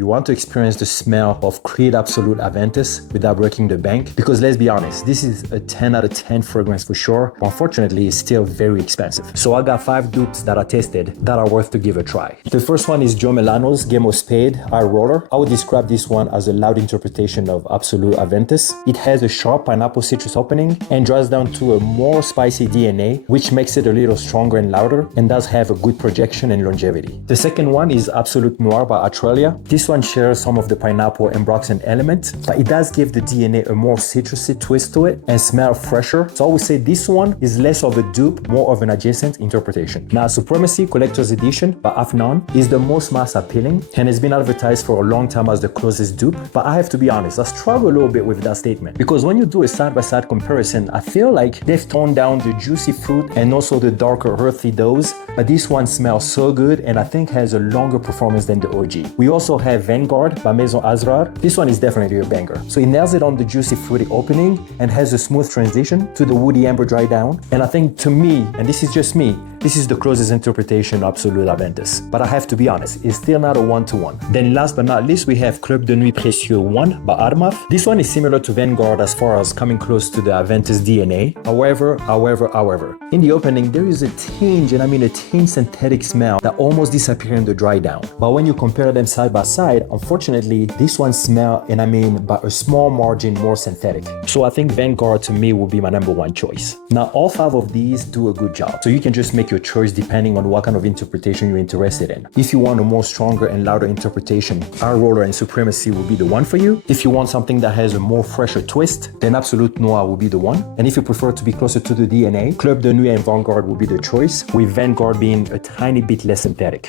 You want to experience the smell of Creed Absolute Aventus without breaking the bank, because let's be honest, this is a 10 out of 10 fragrance for sure. Unfortunately, it's still very expensive. So I got 5 dupes that I tested that are worth to give a try. The first one is Joe Milano's Game of Spade Eye Roller. I would describe this one as a loud interpretation of Absolute Aventus. It has a sharp pineapple citrus opening and dries down to a more spicy DNA, which makes it a little stronger and louder and does have a good projection and longevity. The second one is Absolute Noir by Australia. This one shares some of the pineapple and Broxton element, but it does give the DNA a more citrusy twist to it and smell fresher. So I would say this one is less of a dupe, more of an adjacent interpretation. Now, Supremacy Collector's Edition by Afnan is the most mass appealing and has been advertised for a long time as the closest dupe, but I have to be honest, I struggle a little bit with that statement because when you do a side-by-side comparison, I feel like they've toned down the juicy fruit and also the darker earthy doughs, but this one smells so good and I think has a longer performance than the OG. We also have Vanguard by Maison Azrar. This one is definitely a banger. So it nails it on the juicy fruity opening and has a smooth transition to the woody amber dry down. And I think to me, and this is just me, this is the closest interpretation of Absolute Aventus. But I have to be honest, it's still not a one-to-one. Then last but not least, we have Club de Nuit Précieux 1 by Armaf. This one is similar to Vanguard as far as coming close to the Aventus DNA. However, in the opening, there is a tinge, and I mean a tinge synthetic smell that almost disappears in the dry down. But when you compare them side by side, unfortunately, this one smells, and I mean by a small margin more synthetic. So I think Vanguard to me will be my number one choice. Now, all 5 of these do a good job. So you can just make your choice depending on what kind of interpretation you're interested in. If you want a more stronger and louder interpretation, Eye Roller and Supremacy will be the one for you. If you want something that has a more fresher twist, then Absolute Noir will be the one. And if you prefer to be closer to the DNA, Club de Nuit and Vanguard will be the choice, with Vanguard being a tiny bit less synthetic.